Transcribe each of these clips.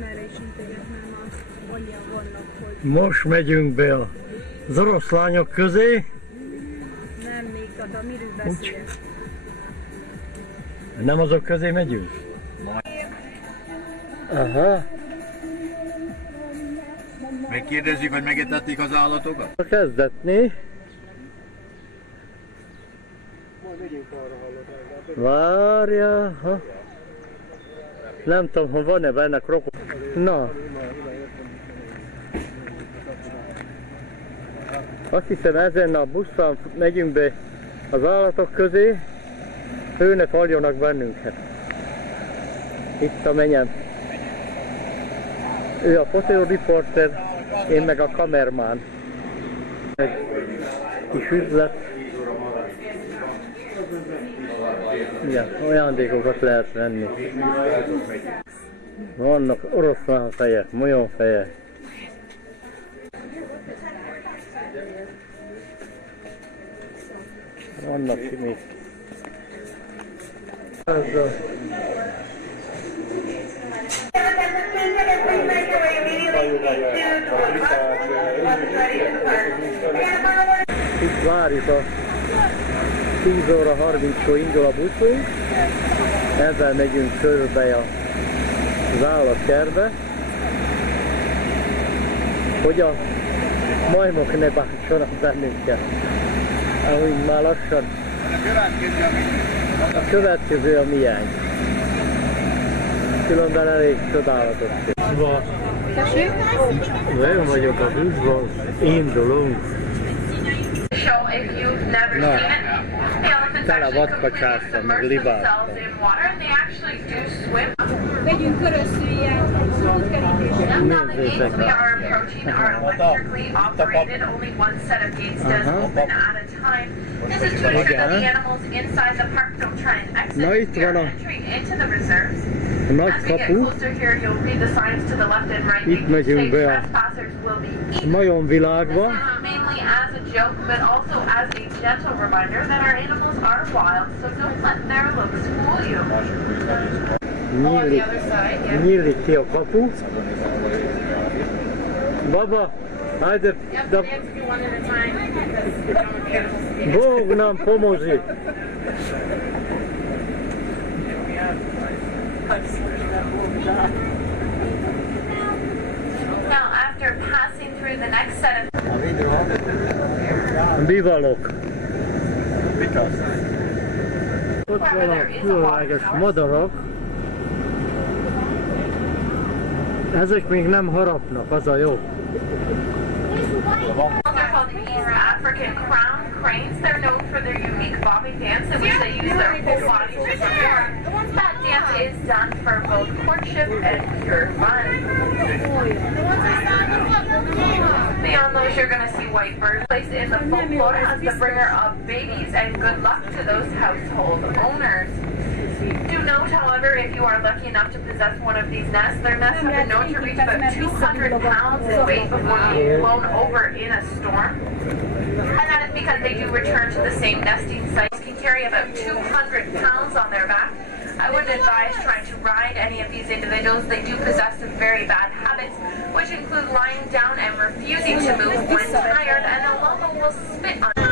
Merre is integetnem, annyian vannak, hogy... Most megyünk be az oroszlányok közé. Nem, még a miről beszél. Nem azok közé megyünk? Aha. Megkérdezzük, hogy megetették az állatokat? Kezdetni. Várja. Ha. Nem tudom, ha van-e benne krokodil. Na. Azt hiszem ezen a buszon megyünk be az állatok közé. Ő ne faljonak bennünket. Itt a menyem. Ő a fotóriporter, én meg a kamermán. Egy kis üzlet. Ja, ajándékokat lehet venni. Vannak oroszlán fejek, molyon fejek. Vannak még. Itt várjuk a 10 óra 30-kor indul a buszunk, ezzel megyünk körbe az állatkertbe, hogy a majmok ne bántsanak bennünket. Ahogy már lassan. A következő a miénk. Különben elég csodálatos. Én vagyok a buszban, indulunk. Na, tele vadkacsászta, meg libászta. Megyünk köröztül ilyen útkerítésen. Nézzétek meg. Na itt van a nagy kapu. Itt megyünk be a majomvilágba. Nyílik ki a kapu. Baba, hajde, Bog nám pomôže. Now, after passing through the next set of Bivalok. Ott van a különleges madarak. Ezek még nem harapnak, az a jó. African crown cranes. They're known for their unique bobbing dance in which they use their whole body to perform. That dance is done for both courtship and pure fun. Beyond those, you're going to see white birds placed in the folklore as the bringer of babies and good luck to those household owners. Do note, however, if you are lucky enough to possess one of these nests, their nests have been known to reach about 200 pounds in weight before being blown over in a storm. And that is because they do return to the same nesting sites, can carry about 200 pounds on their back. I wouldn't advise trying to ride any of these individuals. They do possess some very bad habits, which include lying down and refusing to move when tired, and a local will spit on them.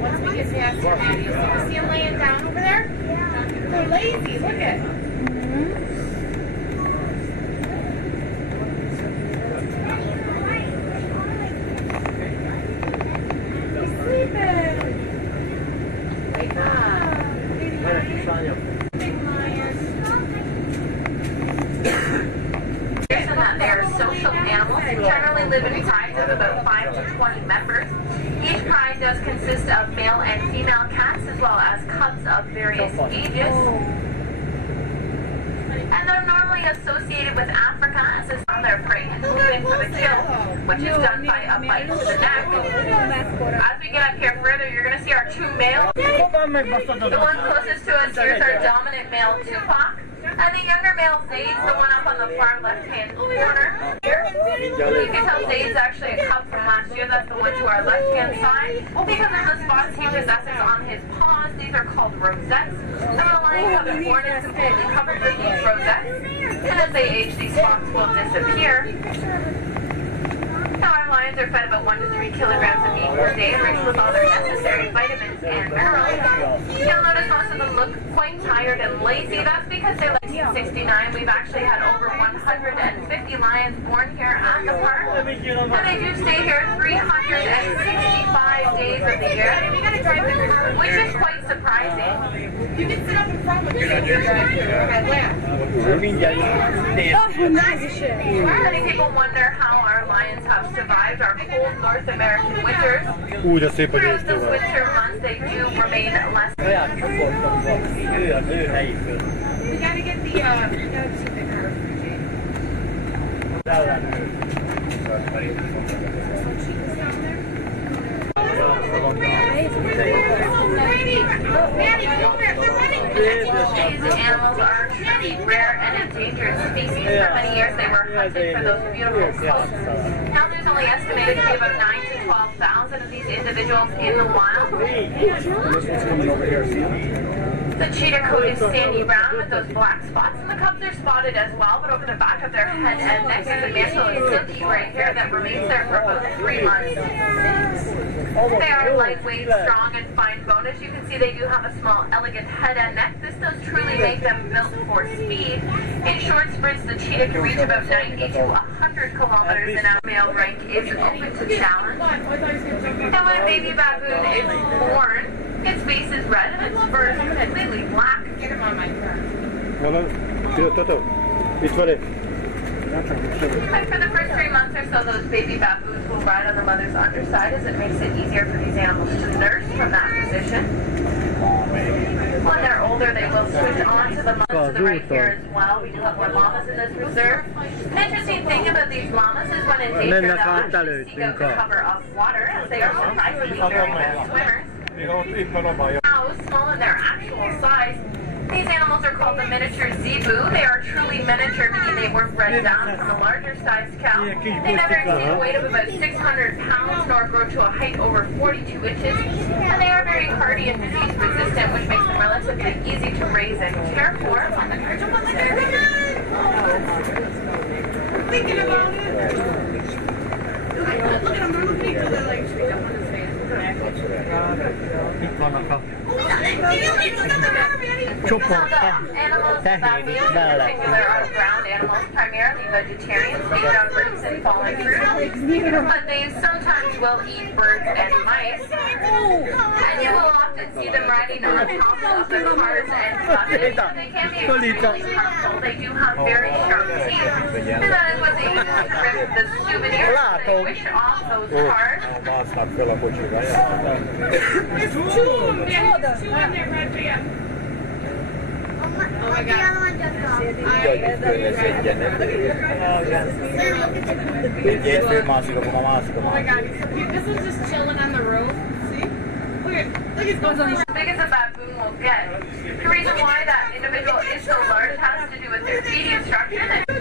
Once we get past your baby, you see them laying down over there? They're lazy, look at it. He's sleeping. Wake up. Big lion. They are social animals and generally live in prides of about 5 to 20 members. Each pride does consist of male and female cats as well as cubs of various ages. And they're normally associated with Africa as it's on their prey and moving for the kill, which is done by a bite to the neck. As we get up here further, you're going to see our two males. The one closest to us here is our dominant male Tupac. And the younger male Zade's the one up on the far left-hand corner here. You can tell Zade's actually a cub from last year. That's the one to our left-hand side. Because of the spots he possesses on his paws, these are called rosettes. And the lion cub is born is completely covered with these rosettes. And as they age, these spots will disappear. Now, our lions are fed about 1 to 3 kilograms of meat per day, rich with all their necessary vitamins and minerals. You'll notice most of them look quite tired and lazy. That's because they like 1969. We've actually had over 150 lions born here at the park. And they do stay here 365 days of the year, which is quite surprising. You can sit up in front with me and drive through. I laugh. Many people wonder how our lions have survived our cold North American winters. Throughout the winter months, they do remain less. We gotta get the, we gotta see the These animals are truly rare and endangered species. For many years they were hunted for those beautiful coats. Now there's only estimated to be about 9,000 to 12,000 of these individuals in the wild. The cheetah coat is sandy brown with those black spots, and the cubs are spotted as well, but over the back of their head and neck there's a mantle of silky gray hair that remains there for about 3 months. They are lightweight, strong, and fine boned. As you can see, they do have a small, elegant head and neck. This does truly make them built for speed. In short sprints, the cheetah can reach about 90 to 100 kilometers an hour. Male rank is open to challenge. And when a baby baboon is born, its face is red and its fur is completely black. Get him on my car. And for the first 3 months or so, those baby baboons will ride on the mother's underside as it makes it easier for these animals to nurse from that position. When they're older, they will switch on to the mother to the right here as well. We do have more llamas in this reserve. An interesting thing about these llamas is when in nature they'll actually seek out the cover of water, as they are surprisingly very good swimmers. How small in their actual size, these animals are called the miniature zebu. They are truly miniature, meaning they were bred down from a larger sized cow. They never exceed a weight of about 600 pounds nor grow to a height over 42 inches. And they are very hardy and disease resistant, which makes them relatively easy to raise and care for. Thinking about it. Look at them. They're looking at each other like they don't want to say it. Animals, baboons in particular, are ground animals, primarily vegetarians, feed on roots and fallen fruit, but they sometimes will eat birds and mice. And you will often see them riding on top of the cars and buses. They can be extremely harmful. They do have very sharp teeth, and that is what they use to rip the souvenirs they wish off those cars. There's 2 of them, man. There's 2 on their red van. Oh my god. Oh my god. This one's just chilling on the road. See? Look at his nose on his. As big as a baboon will get. The reason why that individual is so large has to do with their feeding structure. Look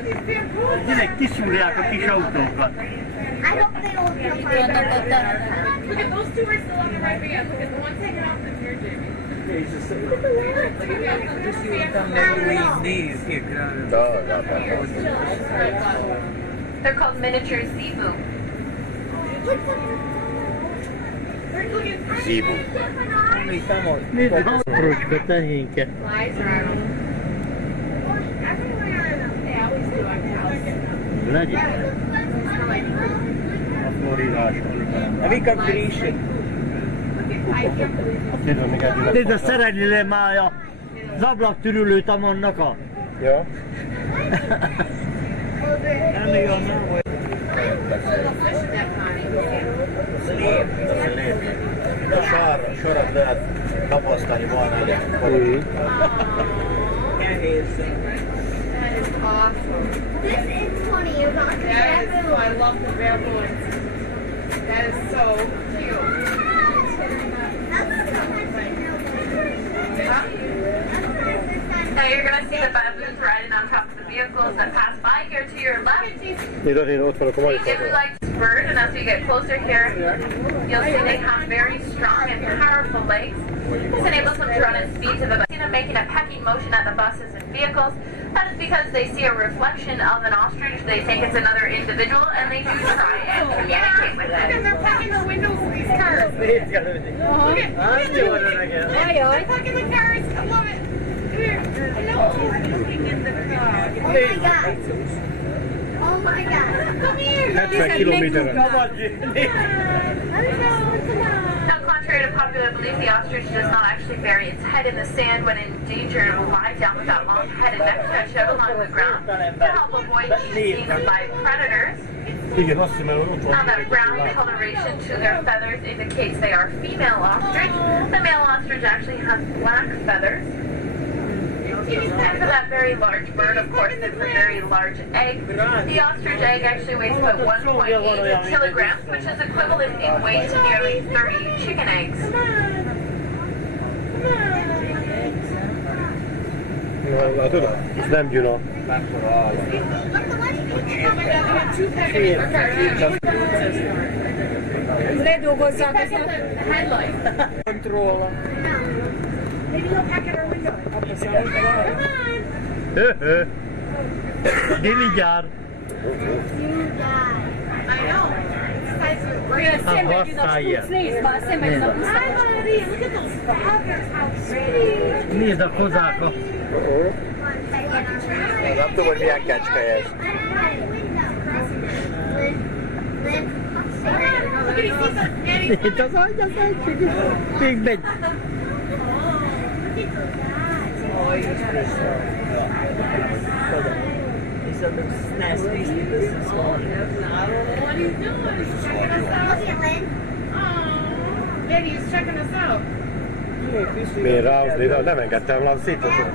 at those 2 are still on the red van. Look at the one's hanging off the pier, Jamie. They're called miniature zebu. Zebu. Flies around them. Everywhere. They always do on the house. Nézd, szerelni le már az ablaktürülőt amonnak a... Ja. Ennél a nem volt. A sarat lehet tapasztalni van ide. That is awesome. This is funny. You're not That is, I love the baboons. That is so cute. Now you're going to see the baboons riding vehicles that pass by here to your left. Ott van a komoly They do like this bird, and as we get closer here, you'll see they have very strong and powerful legs. This enables them to run at speeds of about making a pecking motion at the buses and vehicles. That is because they see a reflection of an ostrich, they think it's another individual, and they do try and communicate with And it. they're packing the windows of these cars. Look at they're packing the cars. I love it. Come here. I know. Looking in the car. Oh my god. Oh my god. Come here. 70 kilométerre. Now, contrary to popular belief, the ostrich does not actually bury its head in the sand when in danger. It will lie down with that long head and neck stretched out along the ground to help avoid being seen by predators. Now, that brown coloration to their feathers indicates they are female ostrich. The male ostrich actually has black feathers. And for that very large bird, of course, it's a very large egg. The ostrich egg actually weighs about 1.8 kilograms, which is equivalent in weight to nearly 30 chicken eggs. Ez nem gyuna. Ledolgozzák ezt a Headlight. kontroll. Maybe he'll pack in our window. Diligyár. I know. Olyan szemben jön a stuc, nézd már, szemben jön a Hi, buddy. Look at those feathers. How pretty. Nézd a kozáka. Nem tudom, hogy milyen kecske ez. Look at these feet. Itt az agy, még megy. What are you doing? He's checking us out. Oh, Daddy is checking us out. Miért ráhozni? Nem engedtem, széthozott.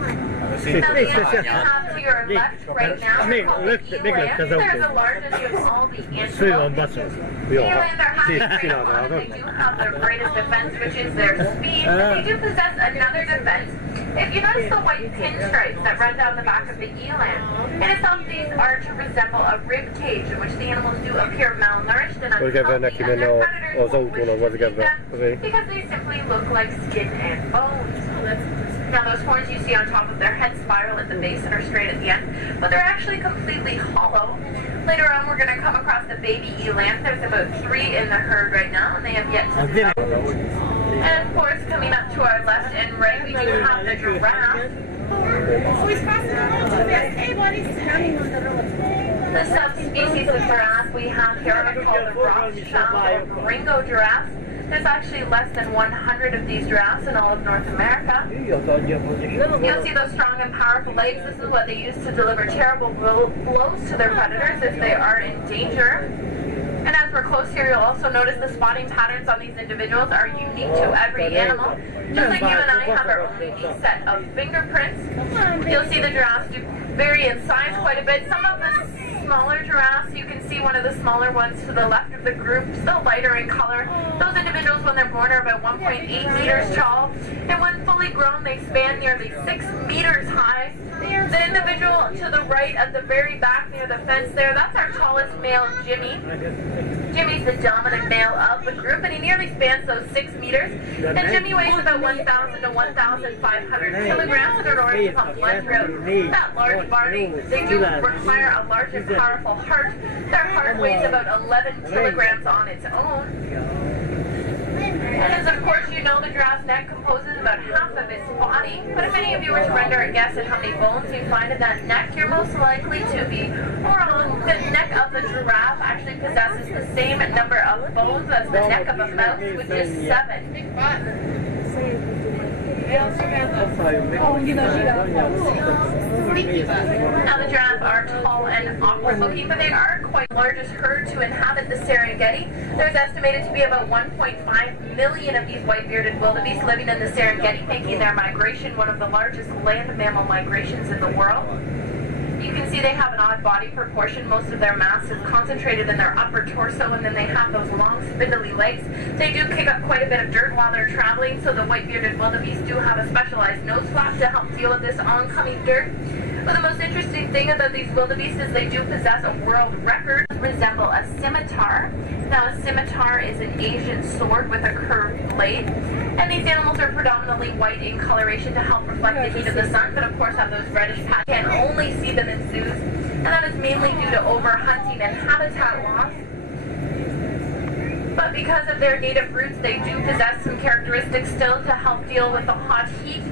Now, the animals you have to your left right now Még are called the lökte elands. az They're the autó. largest of all the Fő van antelopes. baszol. The Jó, elands are half trained csinálod. They do have their greatest defense, which is their speed, but they do possess another defense. If you notice the white pinstripes that run down the back of the eland, in itself these are to resemble a rib cage in which the animals do appear malnourished and unhealthy, and their predators won't wish to eat them because they simply look like skin and bones. Now those horns you see on top of their head spiral at the base and are straight at the end, but they're actually completely hollow. Later on we're going to come across the baby eland. There's about 3 in the herd right now, and they have yet to develop. And of course, coming up to our left and right, we do have the giraffe. Oh, he's passing around to this. Hey, buddy. The subspecies of giraffe we have here are called the Rothschild or Ringo giraffes. There's actually less than 100 of these giraffes in all of North America. You'll see those strong and powerful legs. This is what they use to deliver terrible blows to their predators if they are in danger. And as we're close here, you'll also notice the spotting patterns on these individuals are unique to every animal. Just like you and I have our own unique set of fingerprints. You'll see the giraffes do vary in size quite a bit. Some of the smaller giraffes, you can see one of the smaller ones to the left of the group, still lighter in color. Those individuals, when they're born, are about 1.8 meters tall. And when fully grown, they span nearly 6 meters high. The individual to the right at the very back near the fence there, that's our tallest male, Jimmy. Jimmy's the dominant male of the group, and he nearly spans those 6 meters. And Jimmy weighs about 1,000 to 1,500 kilograms. In order to pump blood throughout that large body, they do require a large and powerful heart. Their heart weighs about 11 kilograms on its own. And as of course you know, the giraffe's neck composes about half of its body. But if any of you were to render a guess at how many bones you find in that neck, you're most likely to be wrong. The neck of the giraffe actually possesses the same number of bones as the neck of a mouse, which is 7. Now the giraffe are tall and awkward looking, but they are quite the largest herd to inhabit the Serengeti. There's estimated to be about 1.5 million of these white-bearded wildebeest living in the Serengeti, making their migration one of the largest land mammal migrations in the world. You can see they have an odd body proportion. Most of their mass is concentrated in their upper torso, and then they have those long spindly legs. They do kick up quite a bit of dirt while they're traveling, so the white-bearded wildebeest do have a specialized nose flap to help deal with this oncoming dirt. But the most interesting thing about these wildebeests is they do possess a world record. Resemble a scimitar. Now a scimitar is an Asian sword with a curved blade. And these animals are predominantly white in coloration to help reflect the heat of the sun, but of course have those reddish patches. You can only see them in zoos, and that is mainly due to overhunting and habitat loss. But because of their native roots, they do possess some characteristics still to help deal with the hot heat.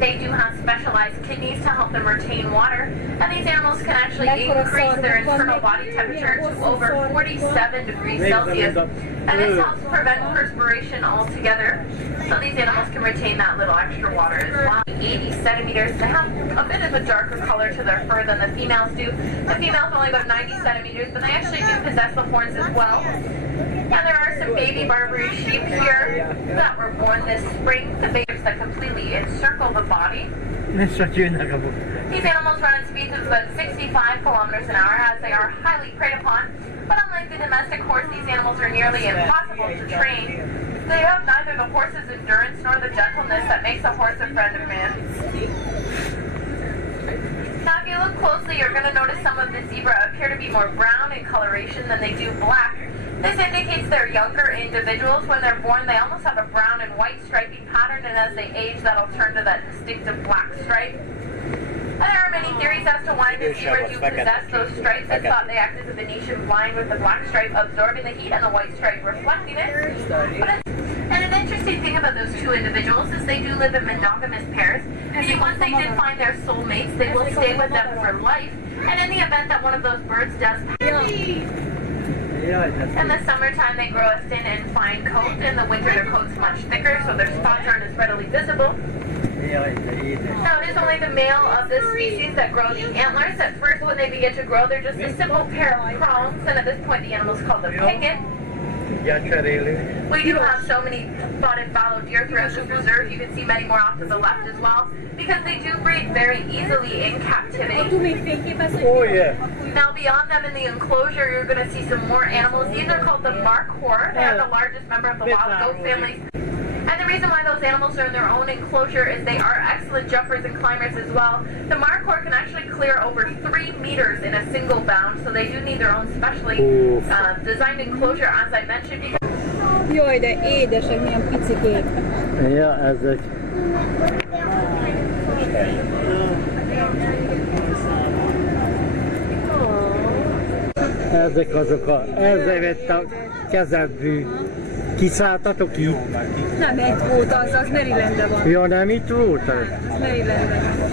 They do have specialized kidneys to help them retain water, and these animals can actually increase their internal body temperature to over 47 degrees Celsius, and this helps prevent perspiration altogether, so these animals can retain that little extra water as well. 80 centimeters, they have a bit of a darker color to their fur than the females do. The females only about 90 centimeters, but they actually do possess the horns as well. And there are some baby Barbary sheep here that were born this spring. The babies that completely encircle the body. These animals run at speeds of about 65 kilometers an hour as they are highly preyed upon. But unlike the domestic horse, these animals are nearly impossible to train. They have neither the horse's endurance nor the gentleness that makes a horse a friend of man. Now if you look closely, you're going to notice some of the zebra appear to be more brown in coloration than they do black. This indicates they're younger individuals. When they're born, they almost have a brown and white striping pattern, and as they age, that'll turn to that distinctive black stripe. And there are many theories as to why the zebra do possess those stripes. It's thought they act as a Venetian blind, with the black stripe absorbing the heat and the white stripe reflecting it. And an interesting thing about those two individuals is they do live in monogamous pairs. Meaning once they did find their soulmates, they will stay with them for life. And in the event that one of those birds does pass, in the summertime, they grow a thin and fine coat. In the winter, their coat's much thicker, so their spots aren't as readily visible. Now, it is only the male of this species that grow the antlers. At first, when they begin to grow, they're just a simple pair of prongs, and at this point, the animal's called a picket. We do have so many spotted fallow deer throughout this reserve. You can see many more off to the left as well, because they do breed very easily in captivity. Oh yeah. Now beyond them in the enclosure, you're going to see some more animals. These are called the markhor. They are the largest member of the wild goat family. And the reason why those animals are in their own enclosure is they are excellent jumpers and climbers as well. The markhor can actually clear over 3 meters in a single bound, so they do need their own specially designed enclosure, as I mentioned. Jaj, de édesek, milyen picikék. Ja, ezek. Ezek azok ezeket a kezedbű. Kiszálltatok itt? Nem itt volt az Marylandben van. Ja, nem itt volt? Az Marylandben van.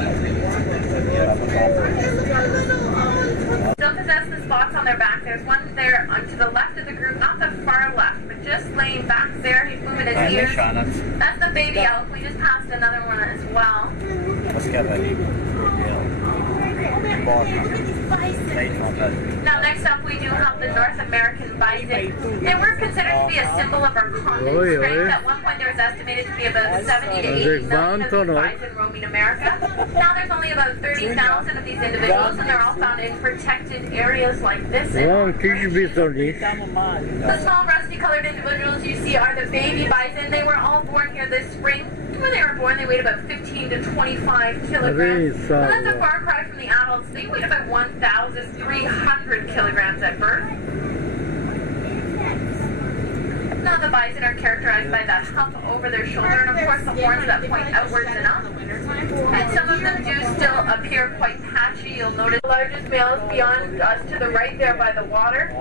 Still possess the spots on their back. There's one there to the left of the group, not the far left, but just laying back there. He's moving his ears. That's the baby elk. We just passed another one as well. Now next up we do have the North American bison. They were considered to be a symbol of our continent strength. At one point there was estimated to be about 70 to 80 million of these bison roaming America. Now there's only about 30,000 of these individuals, and they're all found in protected areas like this. The small rusty colored individuals you see are the baby bison. They were all born here this spring. When they were born, they weighed about 15 to 25 kilograms. Well, that's a far cry from the adults. They weighed about 1,300 kilograms at birth. Now, the bison are characterized by that hump over their shoulder, and of course the horns that point outwards and up. And some of them do still appear quite patchy. You'll notice the largest male is beyond us to the right there by the water.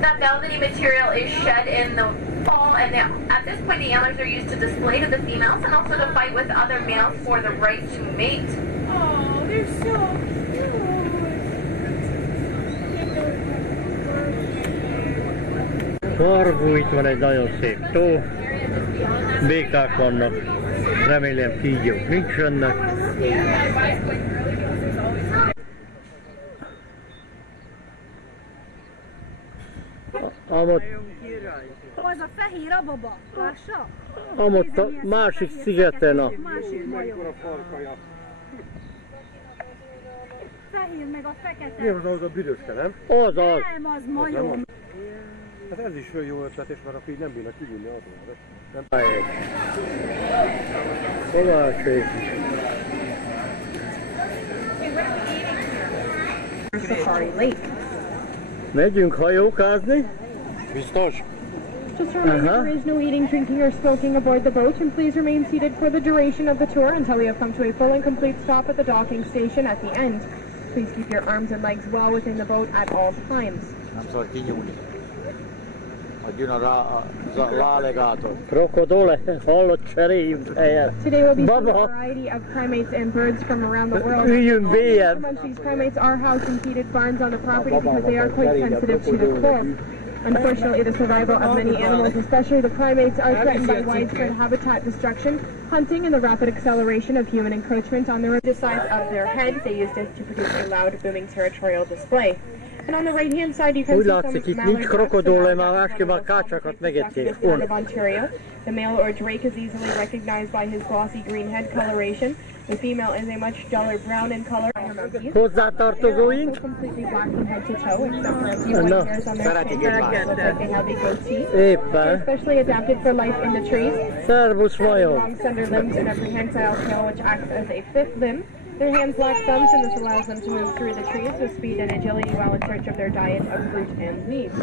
That velvety material is shed in the fall, and at this point the antlers are used to display to the females and also to fight with other males for the right to mate. Oh, they're so cute. Karvú, itt van egy nagyon szép tó. Békák vannak. Remélem kígyók nincsenek. Az a fehér ababa, lássa? Amott a másik szigeten a... Másik majom. Fehér meg a fekete. Mi az a büdöske, nem? Az. Nem, az majom. Hát ez is jó ötletes, mert akkor így nem bírnak kivinni azonra. Kovácsék. Safari Lake. Megyünk hajókázni? Biztos? Just a reminder, there is no eating, drinking, or smoking aboard the boat, and please remain seated for the duration of the tour until we have come to a full and complete stop at the docking station at the end. Please keep your arms and legs well within the boat at all times. Nem szabad kinyúlni. Adjon a rálegátor. Krokodole, hallott cseréljünk helyet. Today we'll be seeing Baba. a variety of primates and birds from around the world. Üljünk bélyebb. Some of these primates are housed in heated barns on the property because they are quite sensitive to the cold. Unfortunately, the survival of many animals, especially the primates, are threatened by widespread habitat destruction, hunting, and the rapid acceleration of human encroachment on the size of their heads. They use this to produce a loud, booming territorial display. And on the right-hand side, you can Úgy see látszik, some itt nincs mallard krokodóle, ducks. már másképp a kácsakat megették. Out of Ontario. The male or drake is easily recognized by his glossy green head coloration. The female is a much duller brown in color. Hozzátartozóink? Completely black from head to toe, except for a few white hairs on their skin. Looks like they have a goatee. Éppen. Especially adapted for life in the trees. Szervusz majom! Long slender limbs and a prehensile tail which acts as a fifth limb. Their hands lack thumbs, and this allows them to move through the trees with speed and agility while in search of their diet of fruit and leaves.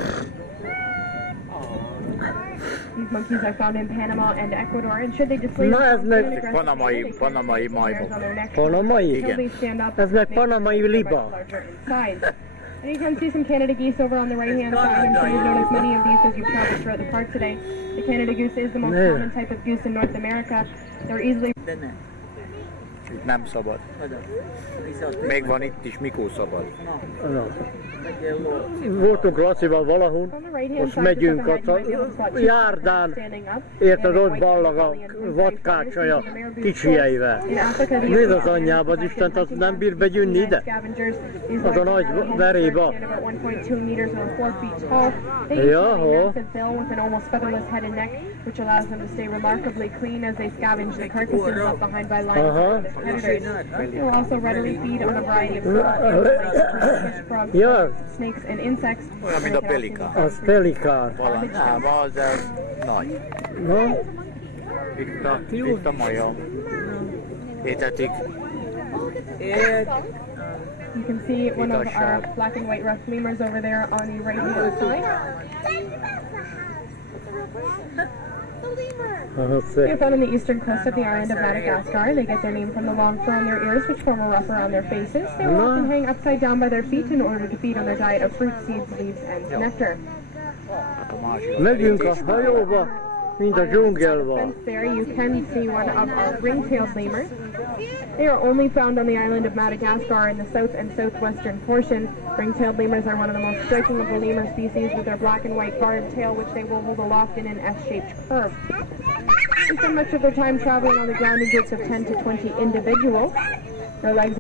These monkeys are found in Panama and Ecuador, and should they display Panamai majmok. Panamai? they stand up, Ez meg panamai liba. larger in size. And you can see some Canada geese over on the right-hand side. I'm sure you've noticed many of these as you've traveled throughout the park today. The Canada goose is the most common type of goose in North America. They're easily... Itt nem szabad. Még van itt is, mikor szabad. Voltunk Lacival valahol, most megyünk a járdán, érted, ott ballag a vadkácsaja kicsieivel. Nézd az anyjába, az Istent, az nem bír begyűnni ide? Az a nagy veréba. Jaha. Which allows them to stay remarkably clean as they scavenge the carcasses left behind by lions and predators. They will also readily feed on a variety of fish, frogs, snakes, and insects. Olyan, mint a pelikán. Az pelikán. Valami, nem, az nagy. Na? Itt a majom. Étetik. You can see one of our black and white rough lemurs over there on the right-hand side. They're found on the eastern coast of the island of Madagascar. They get their name from the long fur on their ears, which form a rough around their faces. They will often hang upside down by their feet in order to feed on their diet of fruit, seeds, leaves, and nectar. Megyünk a hajóba, mint a dzsungelba. There you can see one of our ring-tailed lemurs. They are only found on the island of Madagascar in the south and southwestern portion. Ring-tailed lemurs are one of the most striking of the lemur species with their black and white barred tail, which they will hold aloft in an S-shaped curve. They spend much of their time traveling on the ground in groups of 10 to 20 individuals. Their legs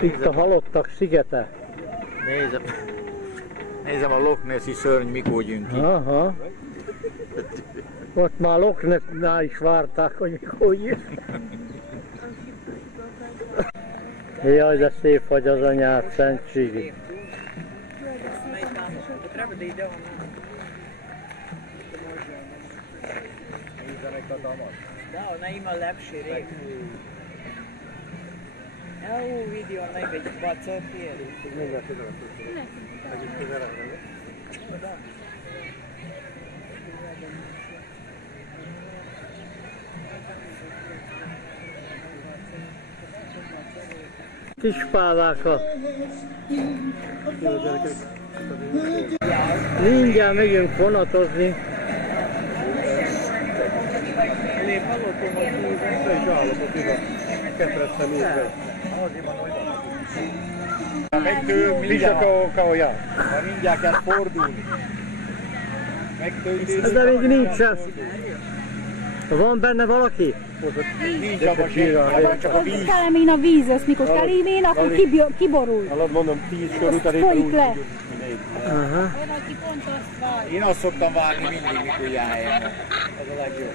Itt a halottak szigete. Nézem a Loch Nessi szörny, mikor jön ki. Aha. Ott már Loch Nessnál is várták, hogy mikor jön. Jaj, de szép vagy az anyád, szentségi. Da, ona ima lepši rek. Evo vidi onaj već bacao pijeli. Kispáláka. Mindjárt megyünk vonatozni. Mindjárt kell fordulni. De még nincsen. Van benne valaki? Nincs abban csak a víz. Kelemén a víz, azt mikor kelémén, akkor kiborul. Alatt mondom, 10 kör után folyik le. Én azt szoktam vágni mindig, mikor ilyen helyen van. Az a legjobb.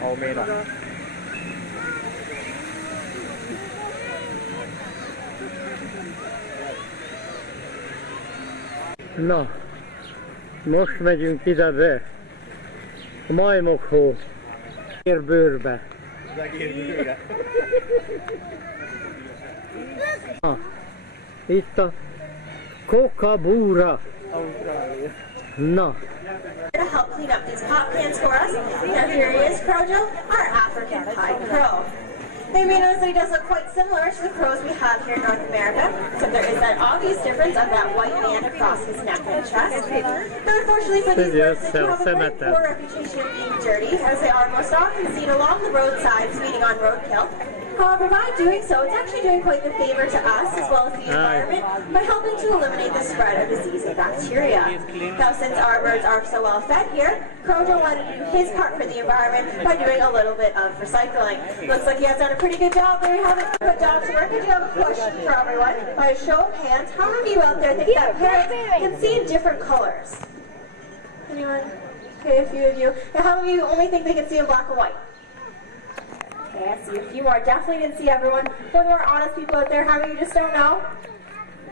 Alména. Na, most megyünk ide be, a majmokhoz, érbőrbe. Na, itt a kokabúra. Na. To help clean up these pot plants for us. Now here he is, Crojo, our African pied crow. Now you may notice that he does look quite similar to the crows we have here in North America, except there is that obvious difference of that white band across his neck and chest. Now unfortunately for these birds, they do have a very poor reputation of being dirty, as they are most often seen along the roadsides feeding on roadkill. However, by doing so, it's actually doing quite the favor to us as well as the environment by helping to eliminate the spread of disease and bacteria. Now, since our birds are so well fed here, Crojo wanted to do his part for the environment by doing a little bit of recycling. Looks like he has done a pretty good job. There you have it. Put dogs to work. I do have a question for everyone. By a show of hands, how many of you out there think that parrots can see in different colors? Anyone? Okay, a few of you. Now, how many of you only think they can see in black and white? Okay, I see a few more. Definitely didn't see everyone. One more honest people out there. How many of you just don't know?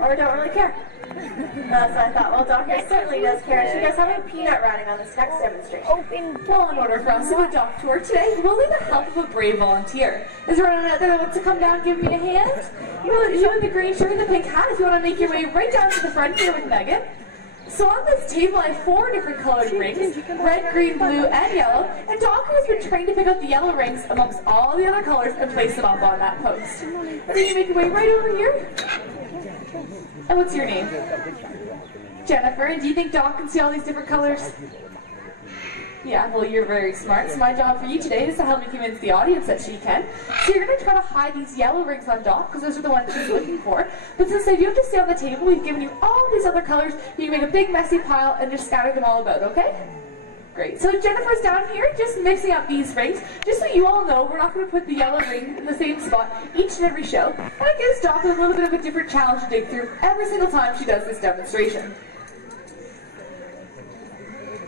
Or don't really care? That's what I thought. Well, Doc here certainly does care. She does have a peanut riding on this next demonstration. Well, in order for us to do a dog tour today, we'll need the help of a brave volunteer. Is there anyone out there that wants to come down and give me a hand? You in the green shirt and the pink hat, if you want to make your way right down to the front here with Megan. So on this table I have 4 different colored rings, red, green, blue, and yellow, and Doc has been trained to pick out the yellow rings amongst all the other colors and place them up on that post. And then you make your way right over here. And what's your name? Jennifer. And do you think Doc can see all these different colors? Yeah, well, you're very smart. So my job for you today is to help me convince the audience that she can. So you're going to try to hide these yellow rings on Doc, because those are the ones she's looking for. But since I do have to stay on the table, we've given you all these other colors. You can make a big messy pile and just scatter them all about, okay? Great. So Jennifer's down here just mixing up these rings. Just so you all know, we're not going to put the yellow ring in the same spot each and every show. And it gives Doc a little bit of a different challenge to dig through every single time she does this demonstration.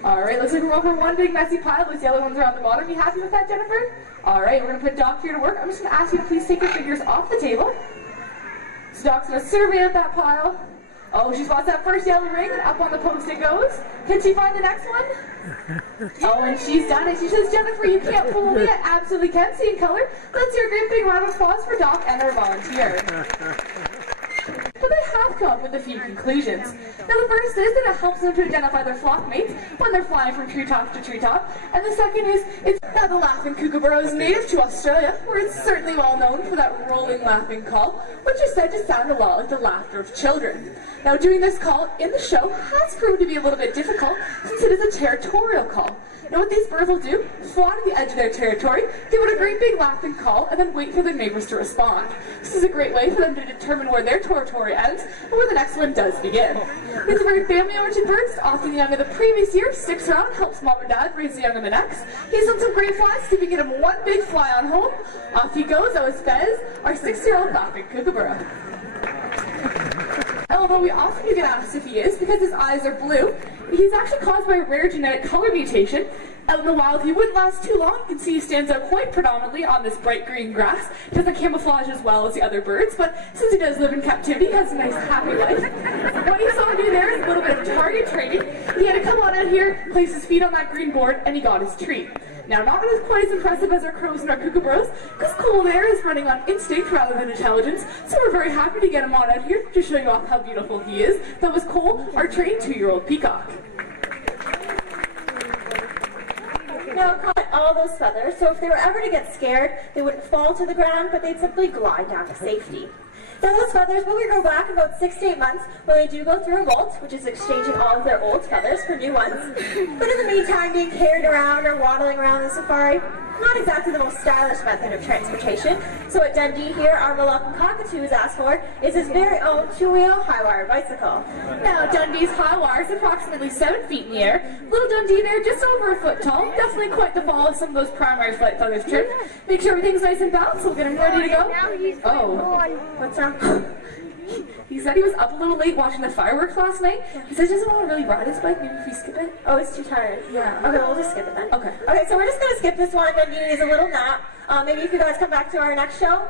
Alright, looks like we're over one big messy pile. Those yellow ones are on the bottom. You happy with that, Jennifer? Alright, we're going to put Doc here to work. I'm just going to ask you to please take your fingers off the table. So Doc's going to survey out that pile. Oh, she spots that first yellow ring, and up on the post it goes. Can she find the next one? Oh, and she's done it. She says, Jennifer, you can't fool me. I absolutely can see in color. Let's hear a great big round of applause for Doc and our volunteer. But they have come up with a few conclusions. Now the first is that it helps them to identify their flock mates when they're flying from treetop to treetop. And the second is, it's now the laughing kookaburra is native to Australia, where it's certainly well known for that rolling laughing call, which is said to sound a lot like the laughter of children. Now doing this call in the show has proved to be a little bit difficult, since it is a territorial call. Now what these birds will do, fly to the edge of their territory, give it a great big laughing call, and then wait for their neighbors to respond. This is a great way for them to determine where their territory ends, and where the next one does begin. These are very family-oriented birds. Often the young of the previous year sticks around, helps mom and dad raise the young of the next. He's done some great flies, so we can get him one big fly on home. Off he goes, that was Fez, our 6-year-old laughing kookaburra. And although we often do get asked if he is, because his eyes are blue, he's actually caused by a rare genetic color mutation. Out in the wild, he wouldn't last too long. You can see he stands out quite predominantly on this bright green grass. He doesn't camouflage as well as the other birds, but since he does live in captivity, he has a nice, happy life. What you saw him do there is a little bit of target training. He had to come on out here, place his feet on that green board, and he got his treat. Now, not as quite as impressive as our crows and our kookaburras, because Cool there is running on instinct rather than intelligence, so we're very happy to get him on out here to show you off how beautiful he is. That was Cole, our trained 2-year-old peacock. Now, caught all those feathers, so if they were ever to get scared, they wouldn't fall to the ground, but they'd simply glide down to safety. Now, those feathers will grow back in about 6 to 8 months when they do go through a molt, which is exchanging all of their old feathers for new ones. But in the meantime, being carried around or waddling around the safari, not exactly the most stylish method of transportation. So at Dundee here, our Moluccan cockatoo has asked for is his very own 2-wheel high-wire bicycle. Now, Dundee's high wire is approximately 7 feet in the air. Little Dundee there, just over a foot tall. Definitely quite the fall of some of those primary flight feathers trimmed. Make sure everything's nice and balanced. We'll get him ready to go. Oh, what's wrong? He said he was up a little late watching the fireworks last night. He said he doesn't want to really ride his bike. Maybe if we skip it? Oh, it's too tired. Yeah. Okay, we'll just skip it then. Okay. Okay, so we're just gonna skip this one. Dundee needs a little nap. Maybe if you guys come back to our next show.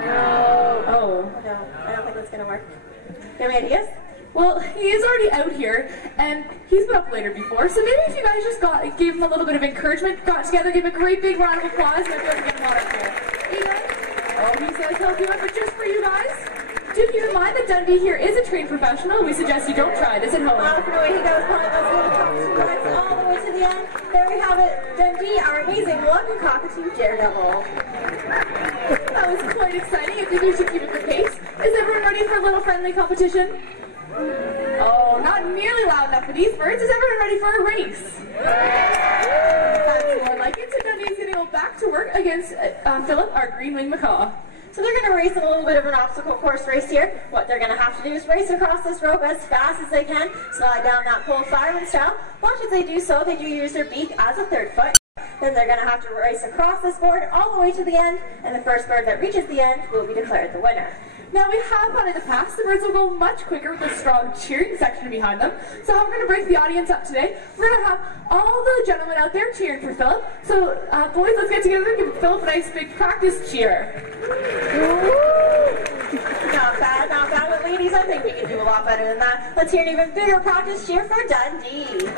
No. Oh. No, I don't think that's gonna work. Do you have any ideas? Well, he is already out here, and he's been up later before, so maybe if you guys just gave him a little bit of encouragement, got together, gave him a great big round of applause, maybe able to get him on up here. Hey guys? Oh, he says he'll do it, but just for you guys. Do keep in mind that Dundee here is a trained professional. We suggest you don't try this at home. Off and away he goes, pulling those little cockatoo rides all the way to the end. There we have it, Dundee, our amazing London cockatoo daredevil. That was quite exciting. I think we should keep it the pace. Is everyone ready for a little friendly competition? Oh, not nearly loud enough for these birds. Is everyone ready for a race? That's more like it. So Dundee's going to go back to work against Philip, our green-winged macaw. So they're going to race in a little bit of an obstacle course race here. What they're going to have to do is race across this rope as fast as they can, slide down that pole fireman style. Watch as they do so, they do use their beak as a third foot. Then they're going to have to race across this board all the way to the end, and the first bird that reaches the end will be declared the winner. Now, we have found in the past the birds will go much quicker with a strong cheering section behind them. So how we're going to break the audience up today, we're going to have all the gentlemen out there cheering for Philip. So, boys, let's get together and give Philip a nice big practice cheer. Not bad, not bad. But ladies, I think we can do a lot better than that. Let's hear an even bigger practice cheer for Dundee.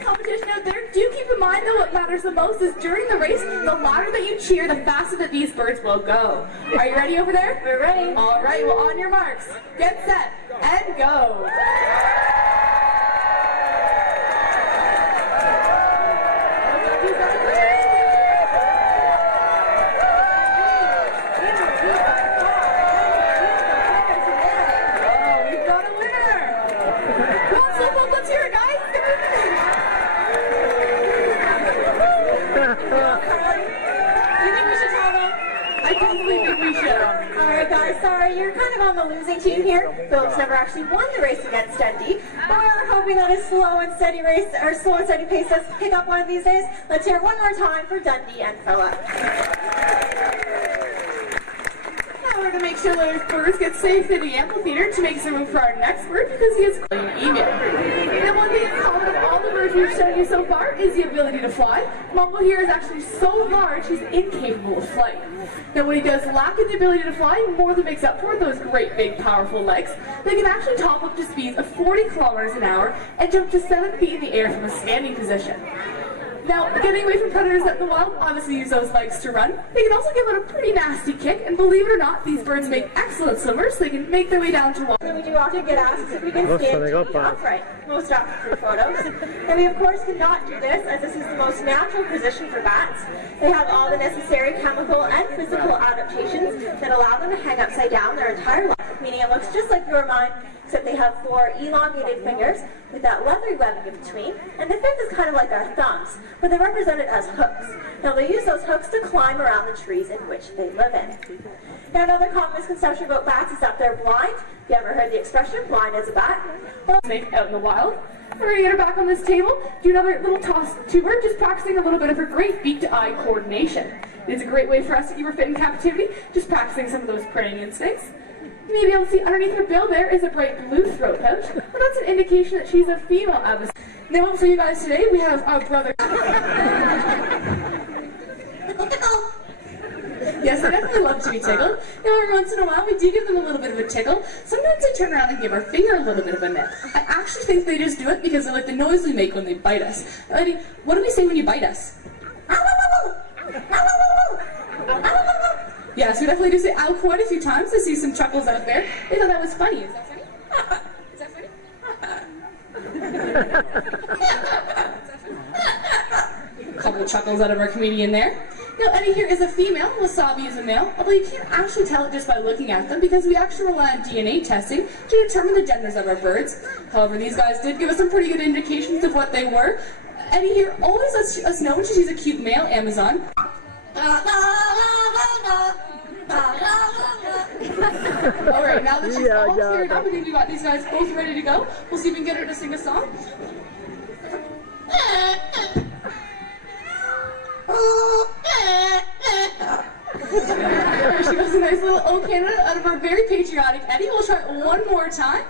Competition out there. Do keep in mind though what matters the most is during the race, the louder that you cheer, the faster that these birds will go. Are you ready over there? We're ready. Alright, well on your marks, get set, and go. Oh, we've got a winner. Well, so let's hear it, guys. I definitely think we should. Alright guys, sorry, you're kind of on the losing team here. Philip's never actually won the race against Dundee, but we're hoping that his slow and steady pace does pick up one of these days. Let's hear it one more time for Dundee and Philip. Now we're going to make sure that our birds get safe in the amphitheater to make some room for our next bird because he is an email. Now one thing in common of all the birds we've shown you so far is the ability to fly. Mumble here is actually so large he's incapable of flight. Now what he does lack in the ability to fly more than makes up for those great big powerful legs. They can actually top up to speeds of 40 kilometers an hour and jump to 7 feet in the air from a standing position. Now, getting away from predators out in the wild obviously use those legs to run. They can also give it a pretty nasty kick, and believe it or not, these birds make excellent swimmers, so they can make their way down to water. We do often get asked if we can stand upright, most often for photos. And we of course cannot do this, as this is the most natural position for bats. They have all the necessary chemical and physical adaptations that allow them to hang upside down their entire life, meaning it looks just like your mind, except they have 4 elongated fingers with that leathery webbing in between, and the fifth is kind of like our thumbs, but they're represented as hooks. Now they use those hooks to climb around the trees in which they live in. Now another common misconception about bats is that they're blind. Have you ever heard the expression, blind as a bat? Well, out in the wild. We're going to get her back on this table, do another little toss to her, just practicing a little bit of her great beak-to-eye coordination. It's a great way for us to keep her fit in captivity, just practicing some of those preying instincts. You may be able to see underneath her bill there is a bright blue throat pouch, and that's an indication that she's a female abbess. Now for you guys today, we have our brother. Yes, I definitely love to be tickled. Now every once in a while, we do give them a little bit of a tickle. Sometimes they turn around and give our finger a little bit of a nip. I actually think they just do it because they like the noise we make when they bite us. Now, Eddie, what do we say when you bite us? Yes, we definitely do say ow quite a few times. I see some chuckles out there. They thought that was funny. Is that funny? Is that funny? A couple of chuckles out of our comedian there. Now, Eddie here is a female, Wasabi is a male, although you can't actually tell it just by looking at them because we actually rely on DNA testing to determine the genders of our birds. However, these guys did give us some pretty good indications of what they were. Eddie here always lets us know when she's a cute male Amazon. Alright, now that she's all cleared up, I think we got these guys both ready to go. We'll see if we can get her to sing a song. O Canada out of our very patriotic Eddie. We'll try it one more time.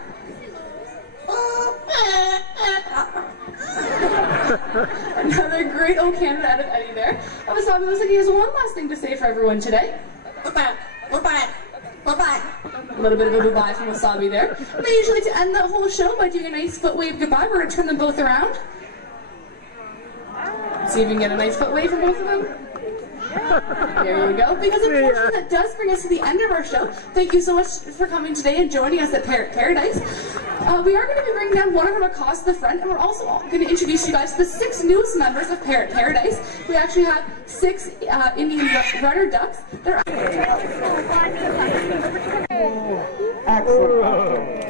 Another great O Canada out of Eddie there. Wasabi looks like he has one last thing to say for everyone today. Bye-bye. Bye-bye. Bye-bye. A little bit of a goodbye from Wasabi there. And they usually like to end the whole show by doing a nice foot wave goodbye. We're going to turn them both around. See if we can get a nice foot wave from both of them. There you go. Because unfortunately that does bring us to the end of our show. Thank you so much for coming today and joining us at Parrot Paradise. We are going to be bringing down one of our macaws to the front, and we're also going to introduce you guys to the 6 newest members of Parrot Paradise. We actually have 6 Indian rudder ducks. They're excellent.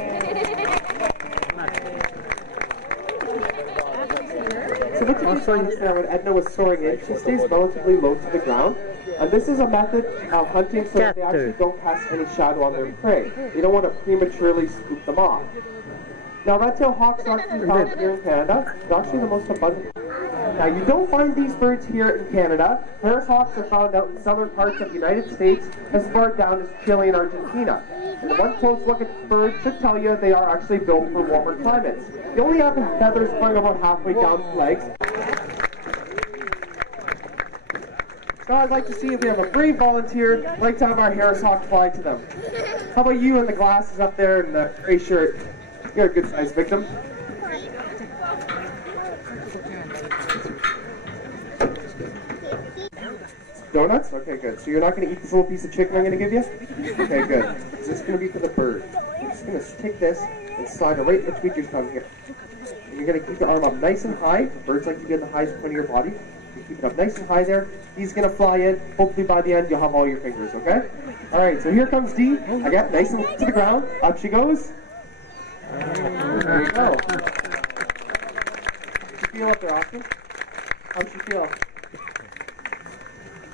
So what you can understand when Edna was soaring in, she stays relatively low to the ground. And this is a method of hunting so that they actually don't cast any shadow on their prey. They don't want to prematurely scoop them off. Now, red-tailed hawks are actually found here in Canada. They're actually the most abundant. Now, you don't find these birds here in Canada. Harris hawks are found out in southern parts of the United States, as far down as Chile and Argentina. And the one close look at the bird should tell you they are actually built for warmer climates. They only have the feathers going about halfway down the legs. Now I'd like to see if we have a brave volunteer. I'd like to have our Harris hawk fly to them. How about you in the glasses up there in the gray shirt? You're a good-sized victim. Donuts? Okay, good. So you're not going to eat this little piece of chicken I'm going to give you? Okay, good. This is going to be for the bird. I'm just going to take this and slide it right between your tongue here. And you're going to keep your arm up nice and high. Birds like to be at the highest point of your body. You keep it up nice and high there. He's going to fly in. Hopefully by the end you'll have all your fingers, okay? Alright, so here comes Dee. Again, nice and to the ground. Up she goes. There you go. How'd you feel up there, Austin? How'd she feel?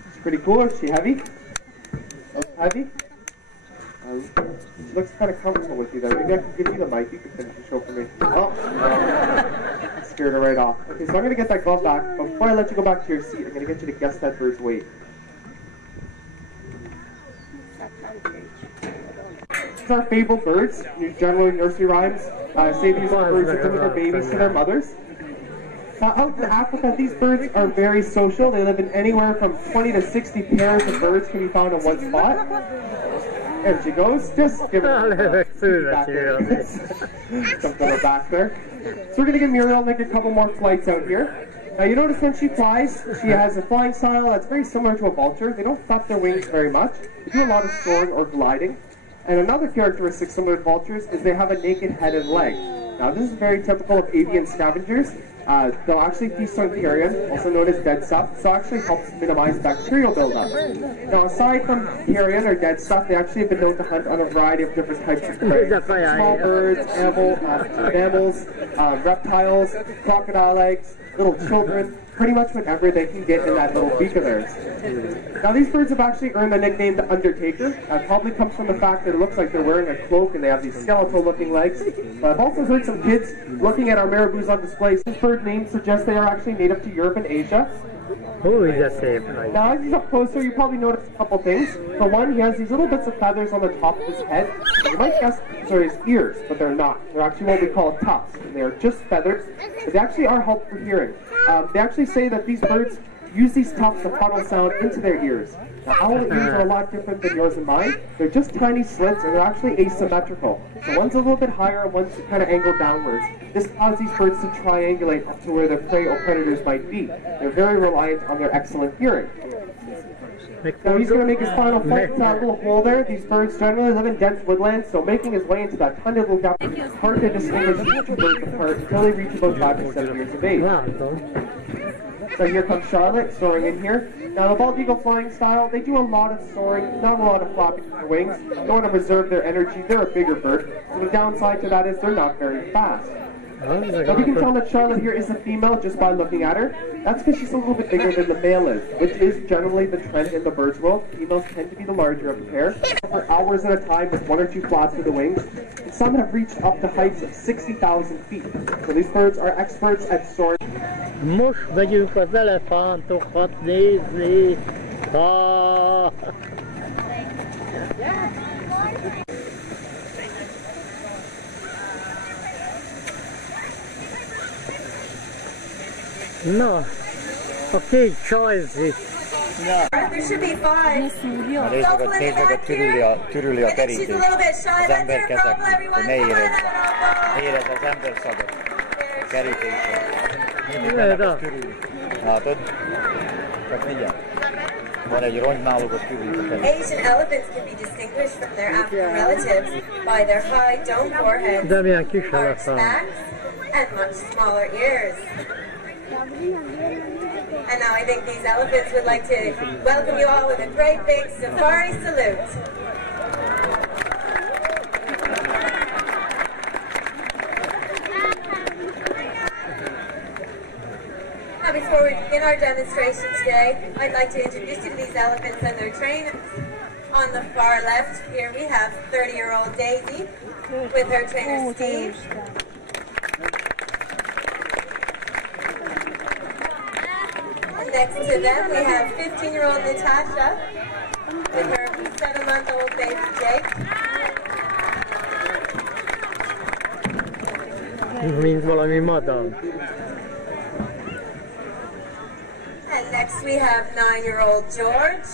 She's pretty cool. Is she heavy? Oh, heavy? She looks kind of comfortable with you there. Maybe I can give you the mic. You can finish the show for me. Oh, no. Scared her right off. Okay, so I'm going to get that glove back. But before I let you go back to your seat, I'm going to get you to guess that bird's weight. These are fabled birds. Generally, nursery rhymes say these are birds that deliver babies to their mothers. Now, out in Africa, these birds are very social. They live in anywhere from 20 to 60 pairs of birds can be found in one spot. There she goes. Just give her back there. Something back there. So we're going to give Muriel make a couple more flights out here. Now you notice when she flies, she has a flying style that's very similar to a vulture. They don't flap their wings very much. They do a lot of soaring or gliding. And another characteristic similar to vultures is they have a naked head and leg. Now this is very typical of avian scavengers. They'll actually feast on carrion, also known as dead stuff, so it actually helps minimize bacterial buildup. Now aside from carrion or dead stuff, they actually have been known to hunt on a variety of different types of prey. Small birds, mammals, reptiles, crocodile eggs, little children, pretty much whatever they can get in that little beak of theirs. Now these birds have actually earned the nickname the Undertaker. That probably comes from the fact that it looks like they're wearing a cloak and they have these skeletal looking legs. But I've also heard some kids looking at our marabous on display. These bird names suggest they are actually native to Europe and Asia. Who is that safe? Now as he's up closer, you probably notice a couple things. For one, he has these little bits of feathers on the top of his head. You might guess these are his ears, but they're not. They're actually what we call tufts. And they are just feathers, but they actually are helpful for hearing. They actually say that these birds use these tufts to funnel sound into their ears. Now, owl ears are a lot different than yours and mine. They're just tiny slits, and they're actually asymmetrical. So one's a little bit higher, and one's kind of angled downwards. This allows these birds to triangulate up to where their prey or predators might be. They're very reliant on their excellent hearing. Now he's going to make his final flight into that little hole there. These birds generally live in dense woodland, so making his way into that tiny little gap is hard to distinguish these two birds apart until they reach about 5 to 7 years of age. So here comes Charlotte, soaring in here. Now the bald eagle flying style, they do a lot of soaring, not a lot of flapping their wings. They want to reserve their energy. They're a bigger bird. So the downside to that is they're not very fast. Now we can tell that Charlotte here is a female just by looking at her. That's because she's a little bit bigger than the male is, which is generally the trend in the bird's world. Females tend to be the larger of the pair. For hours at a time with 1 or 2 flaps of the wings. And some have reached up to heights of 60,000 feet. So these birds are experts at soaring. Most megyünk az elefántokat nézni. Na, a kék csajzi. There should be 5. Nézd meg, hogy türüli a terítést. Az ember kezek, hogy ne érezd az ember szagot. Kerítésen. Mindig mennek, az türüli. Látod? Csak figyelj. Van egy rongy náluk, az türüli a terítést. Asian elephants can be distinguished from their African relatives by their high domed foreheads, arched backs, and much smaller ears. And now I think these elephants would like to welcome you all with a great big safari salute. Now before we begin our demonstration today, I'd like to introduce you to these elephants and their trainers. On the far left here we have 30-year-old Daisy with her trainer Steve. Next to them, we have 15-year-old Natasha with her 7-month-old baby Jake. Mint valami madam. And next we have 9-year-old George.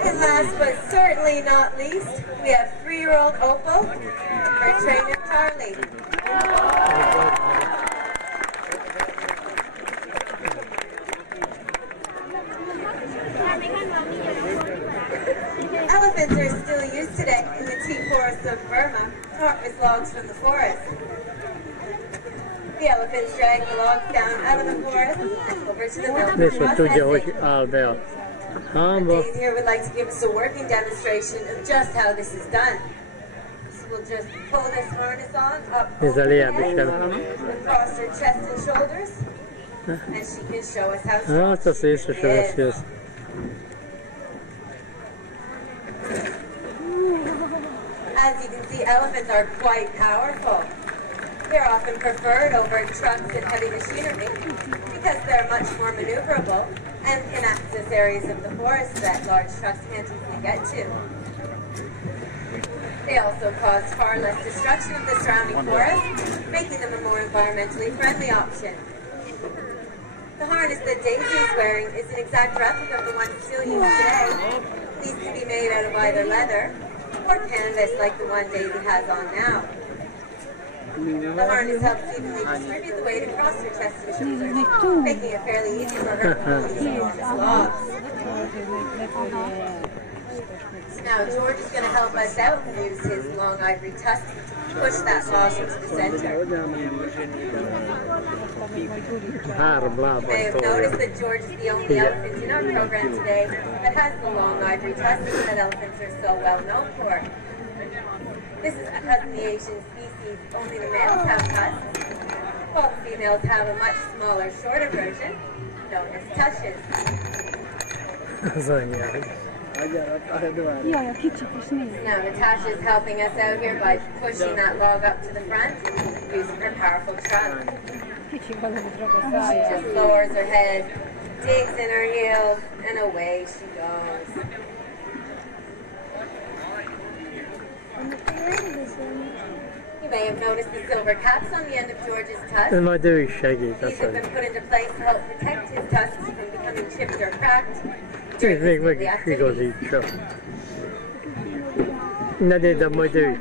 And last but certainly not least, we have 3-year-old Opal, her trainer Charlie. Elephants are still used today in the tea forests of Burma to harvest logs from the forest. The elephants drag the logs down out of the forest over to the mill for processing. Dave here would like to give us a working demonstration of just how this is done. So we'll just pull this harness on up over her head, across her chest and shoulders, and she can show us how strong she is. As you can see, elephants are quite powerful. They're often preferred over trucks and heavy machinery because they're much more maneuverable and can access areas of the forest that large trucks can't easily get to. They also cause far less destruction of the surrounding forest, making them a more environmentally friendly option. The harness that Daisy is wearing is an exact replica of the one still used today. These can be made out of either leather or canvas like the one Daisy has on now. The harness helps evenly distribute the weight across her chest and shoulders, making it fairly easy for her to pull these enormous logs. Now George is going to help us out and use his long ivory tusk to push that log into the center. You may have noticed that George is the only elephant in our program today that has the long ivory tusk that elephants are so well known for. This is because in the Asian species, only the males have tusks, while the females have a much smaller, shorter version, known as tushes. Now Natasha is helping us out here by pushing that log up to the front using her powerful trunk. She just lowers her head, digs in her heels, and away she goes. You may have noticed the silver caps on the end of George's tusk. These have been put into place to help protect his tusks from becoming chipped or cracked. Ne de majd ő.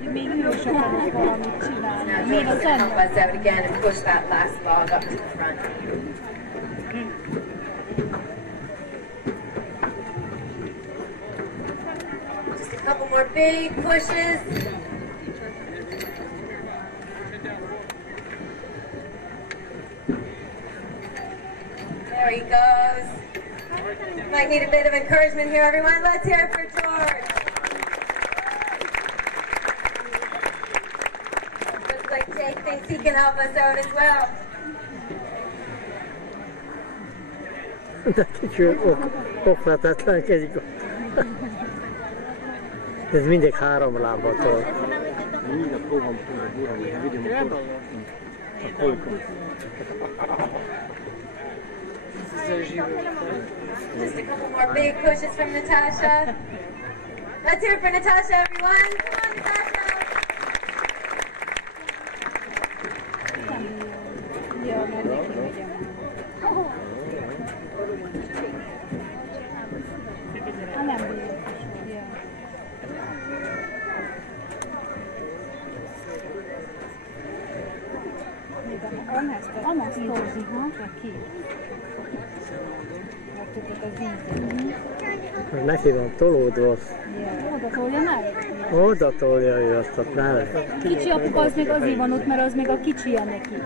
Now George will help us out again and push that last log up to the front. Just a couple more big pushes. There he goes. Might need a bit of encouragement here, everyone. Let's hear it for George. Looks like Jake thinks he can help us out as well. De kicsi okletetlenkedik. Ez mindig 3 lábatól. Minä provan tuoda vuorolle videon Just a couple more big pushes from Natasha. Let's hear it for Natasha, everyone. Come on, Natasha. Neki van tolódva. Oda tolja meg? Oda tolja ő azt a nál. Kicsi apuka az még azért van ott, mert az még a kicsie neki.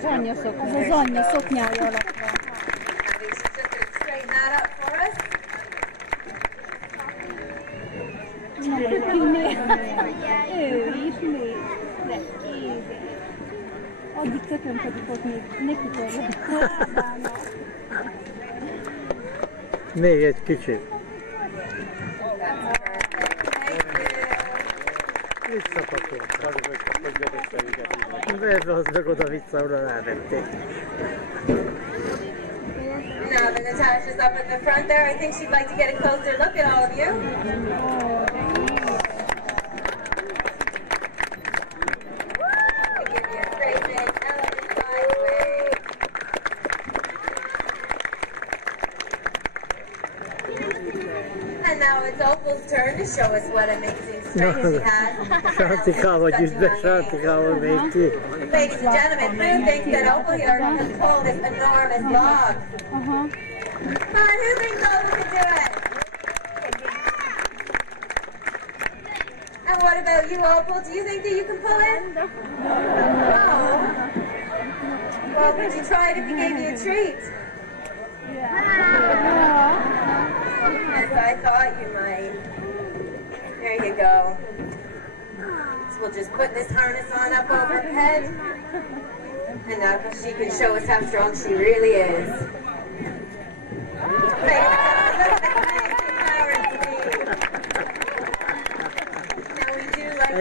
Zsanya szoknya. Az az anyja szoknyája alatt van. Ő is még. Addig tökönködik ott még, neki tolja. Még egy kicsit. Visszapakol. Ez az meg oda-vissza, oda elvették. Now that Natasha's up in the front there, I think she'd like to get a closer look at all of you. And now it's Opal's turn to show us what amazing strength she has. Sántikával gyűjt be, Sántikával még ki. Ladies and gentlemen, who thinks that Opal here can pull this enormous log? Come on, who thinks Opal can do it? And what about you, Opal? Do you think that you can pull it? No. Well, would you try it if he gave you a treat? Yes, I thought you might. There you go. So we'll just put this harness on up over her head. And now she can show us how strong she really is. Now we do like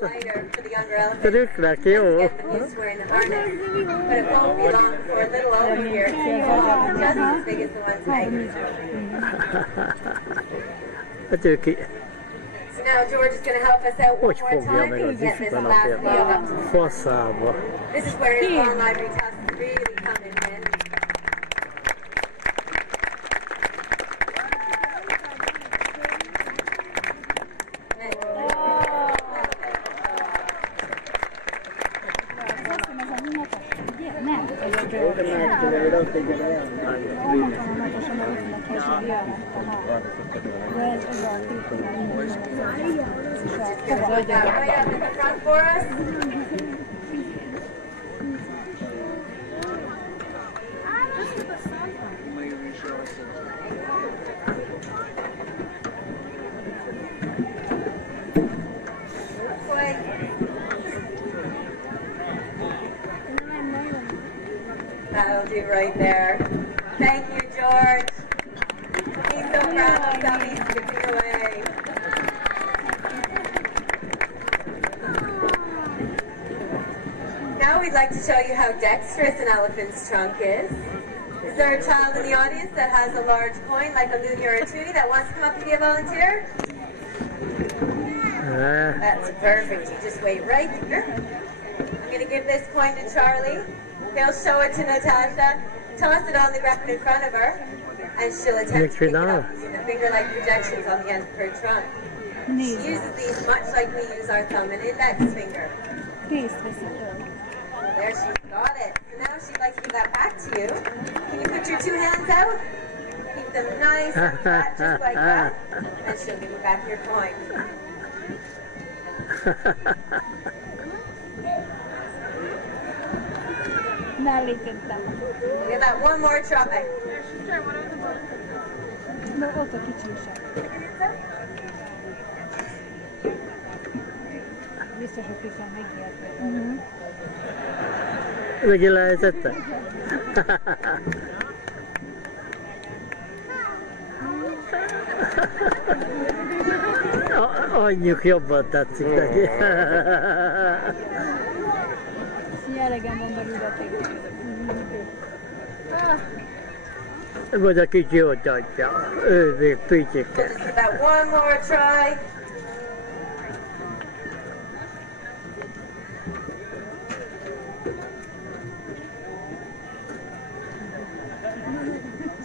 lighter for the younger elephants. Get them used to wearing the harness. But it won't be long for a little over here. It's just as big as the ones hanging. So now George is going to help us out one more time and get this last log up to the front. This is where his long ivory tusks really come in handy. Right up in the front for us. That'll do right there. Thank you, George. He's so proud of himself, he's skipping away. Now we'd like to show you how dexterous an elephant's trunk is. Is there a child in the audience that has a large coin, like a loonie or a toonie, that wants to come up and be a volunteer? That's perfect. You just wait right here. I'm going to give this coin to Charlie. He'll show it to Natasha, toss it on the ground in front of her, and she'll attempt to pick it up using the finger-like projections on the end of her trunk. She uses these much like we use our thumb and index finger. There, she's got it. So now she'd like to give that back to you. Can you put your two hands out? Keep them nice and flat, just like that. And she'll give you back your coin. Give that one more try. Megint lehelyezette? Anyjuk jobban tetszik neki. Elegem van belőle. Vagy a kicsi ott adja. Ő még pityike. That one more try.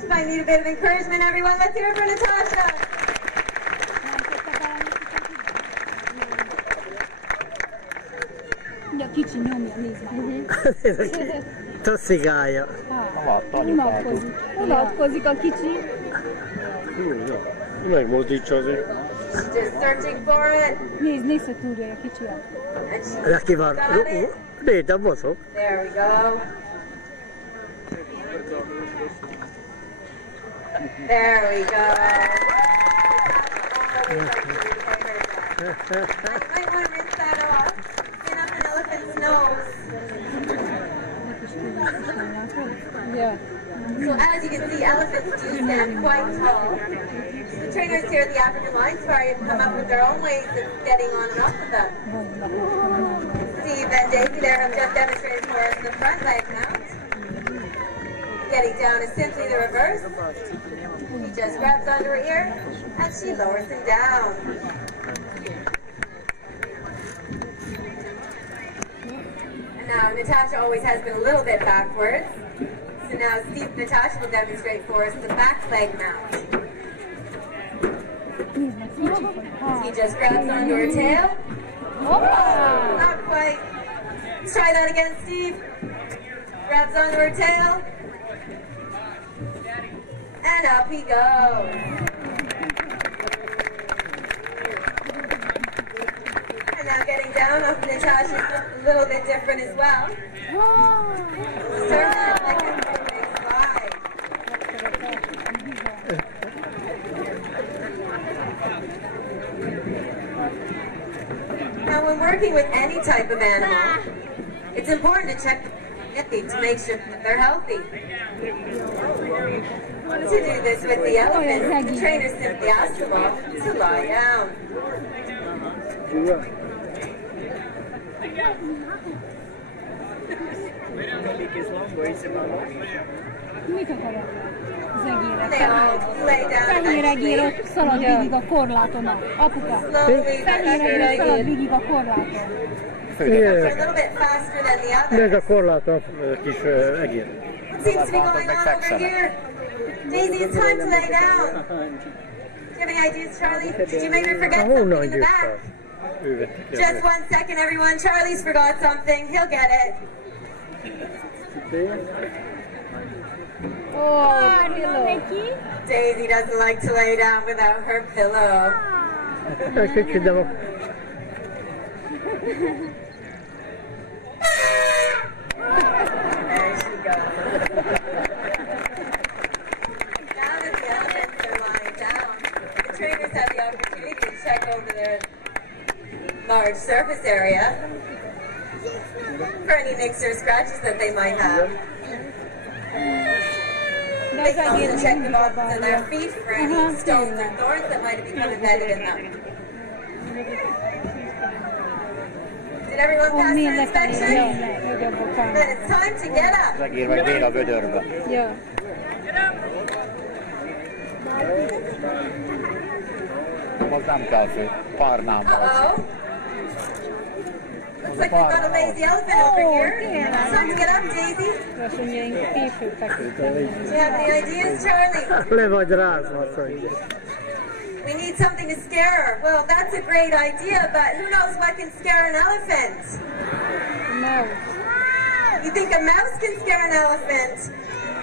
Might need a bit of encouragement, everyone. Let's hear it for Natasha. Ja, kicsi nyomja, nézd már. Tosszigálja. Unatkozik a kicsi. Megmozdítsa azért. Just searching for it. Nézd, hogy túrja a kicsi. Neki van. Nézd, a mozog. There we go. There we go. I might want to rinse that off. Clean up an elephant's nose. Yeah. So as you can see, elephants do stand quite tall. The trainers here at the African Lion Safari have come up with their own ways of getting on and off of them. Steve and Daisy there have just demonstrated for us the front leg mount. Getting down is simply the reverse. He just grabs onto her ear and she lowers him down. And now Natasha always has been a little bit backwards. So now Steve and Natasha will demonstrate for us the back leg mount. He just grabs onto her tail. Not quite. Let's try that again, Steve. Grabs onto her tail. And up he goes. And now getting down off Natasha's a little bit different as well. Surface like a big slide. Now when working with any type of animal, it's important to check the to make sure that they're healthy. To do this with the elephant, the trainer simply asks them all to lie down. Mit akarok? They all lay down. Fehéregér ott szalad végig a korláton. Apuka, fehéregér szalad végig a korláton. A little bit faster than the others. Nézd a korláton, kis egér. Seems to be going on over here. Daisy, it's time to lay down. Do you have any ideas, Charlie? Did you maybe forget something in the back? Just 1 second, everyone. Charlie's forgot something. He'll get it. Oh, pillow. Daisy doesn't like to lay down without her pillow. There she goes. Now that the elephants are lying down, the trainers have the opportunity to check over their large surface area for any nicks or scratches that they might have. They can also check the bottoms of their feet for any stones or thorns that might have become embedded in them. Did everyone pass their inspection? Then it's time to get up. Megír meg vér a vödörbe. Ja. Az nem kell fő, párnám Uh-oh. Looks like we've got a lazy elephant over here. Time to get up, Daisy. Do you have any ideas, Charlie? Le vagy rázva, mondja. We need something to scare her. Well, that's a great idea, but who knows what can scare an elephant? Mouse. You think a mouse can scare an elephant?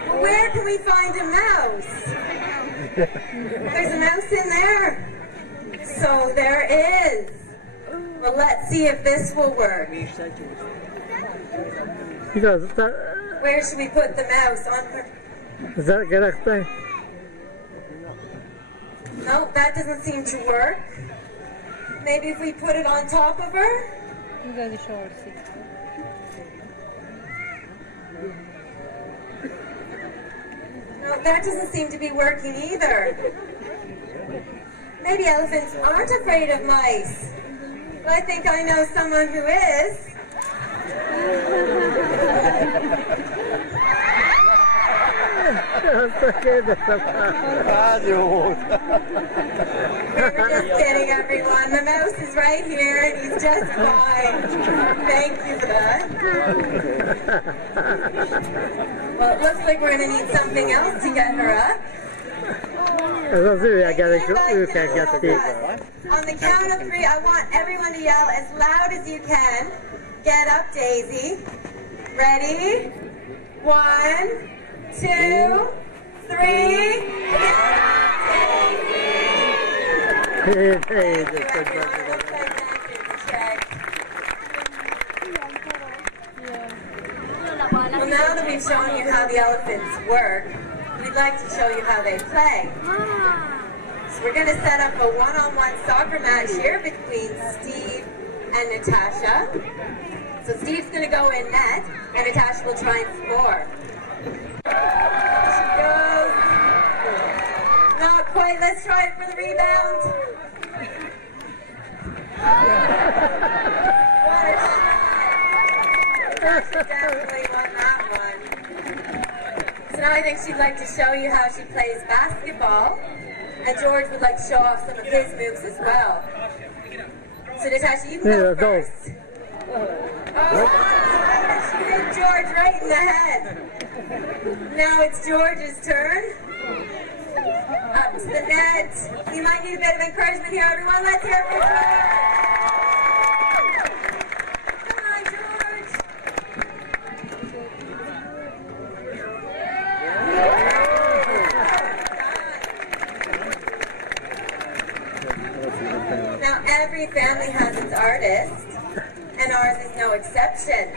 Well, where can we find a mouse? There's a mouse in there. So there is. Well, let's see if this will work. Where should we put the mouse? On her? Is that correct? No, that doesn't seem to work. Maybe if we put it on top of her? No, that doesn't seem to be working either. Maybe elephants aren't afraid of mice. But I think I know someone who is. We're just kidding, everyone. The mouse is right here and he's just fine. Thank you for that. Well, it looks like we're going to need something else to get her up. Ez az őket gették. On the count of 3, I want everyone to yell as loud as you can. Get up, Daisy. Ready? 1, 2, 3. Get up, Daisy! Thank you, everyone. It looks like dancing check. Well, now that we've shown you how the elephants work, we'd like to show you how they play. So we're going to set up a one-on-one soccer match here between Steve and Natasha. So Steve's going to go in net, and Natasha will try and score. She goes. Not quite. Let's try it for the rebound. What a shot. Natasha definitely won that one. So now I think she'd like to show you how she plays basketball. And George would like to show off some of his moves as well. So Natasha, you can go first. Oh, she hit George right in the head. Now it's George's turn. Up to the net. You might need a bit of encouragement here, everyone. Let's hear it for George. Come on, George. Now every family has its artist, and ours is no exception.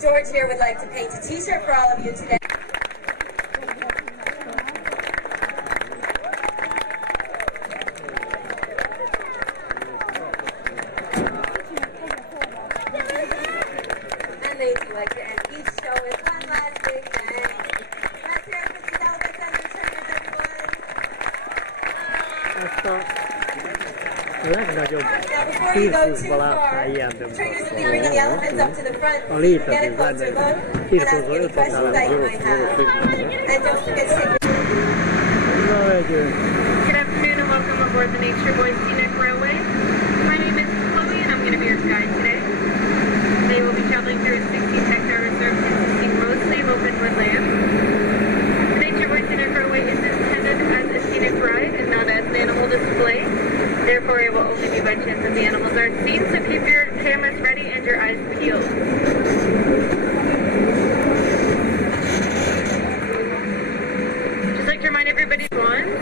George here would like to paint a t-shirt for all of you today. And they do like to end each show with one last big bang. Let's hear it for these elephants entertainers, everyone. A legnagyobb cirkuszba ilyen a létező benne. Cirkuszba 5 határa. Na, megyünk. Good afternoon and welcome aboard the Nature Boy Scenic Railway. My name is Chloe and I'm going to be your guide today. They will be traveling through a 16-hectare reserve consisting mostly of open woodland. The Nature Boy Scenic Railway is intended as a scenic ride and not as an animal display. Therefore, it will only be by chance that the animals are seen, so keep your cameras ready and your eyes peeled. Just like to remind everybody, swans.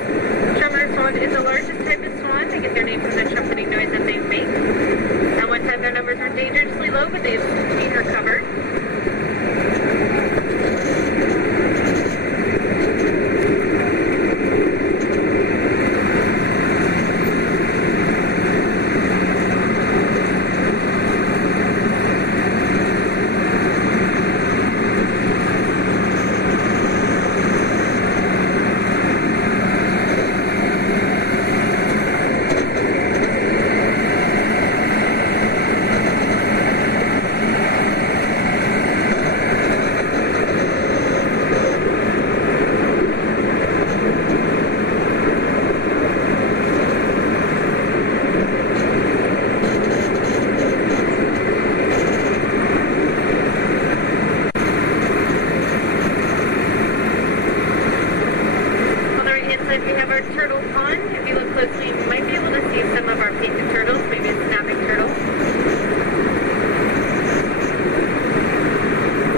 Trumpeter swan is the largest type of swan. They get their name from the trumpeting noise that they make. At one time, their numbers were dangerously low, but they've been recovered. We have our turtle pond. If you look closely, you might be able to see some of our painted turtles, maybe a snapping turtle.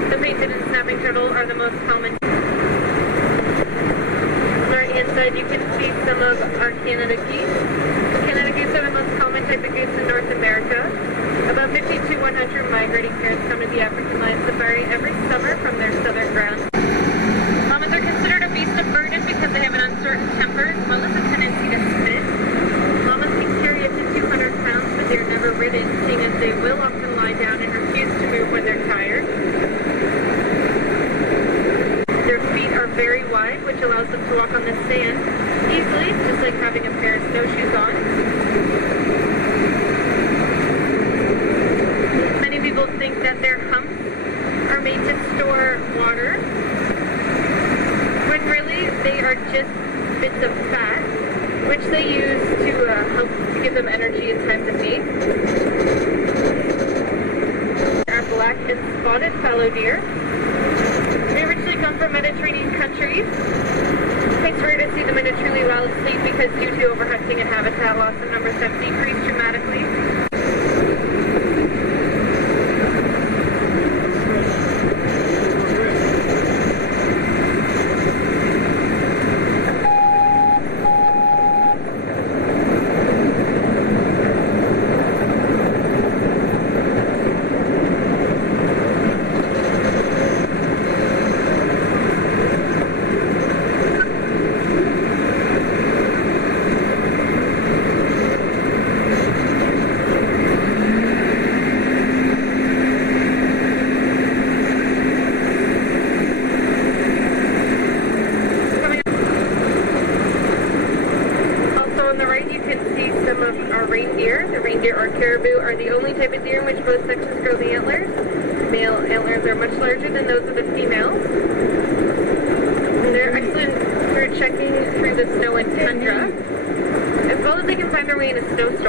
The painted and snapping turtle are the most common. On the right-hand side, you can see some of our Canada geese. Canada geese are the most common type of geese in North America. About 50 to 100 migrating pairs come to the African lion safari every summer from their southern grounds. Llamas are considered a beast of burden because they have an uncertain temper as well as a tendency to spit. Llamas can carry up to 200 pounds, but they're never ridden, seeing as they will often lie down and refuse to move when they're tired. Their feet are very wide, which allows them to walk on the sand easily, just like having snowshoes on. Many people think that their humps are made to store water, when really they are just bits of fat, which they use to help to give them energy in times of need. Our black and spotted fallow deer. They originally come from Mediterranean countries. It's rare to see them in a truly wild state because due to overhunting and habitat loss, the numbers have decreased dramatically. Caribou are the only type of deer in which both sexes grow the antlers. Male antlers are much larger than those of the female. And they're excellent for checking through the snow and tundra. As well as they can find their way in a snowstorm.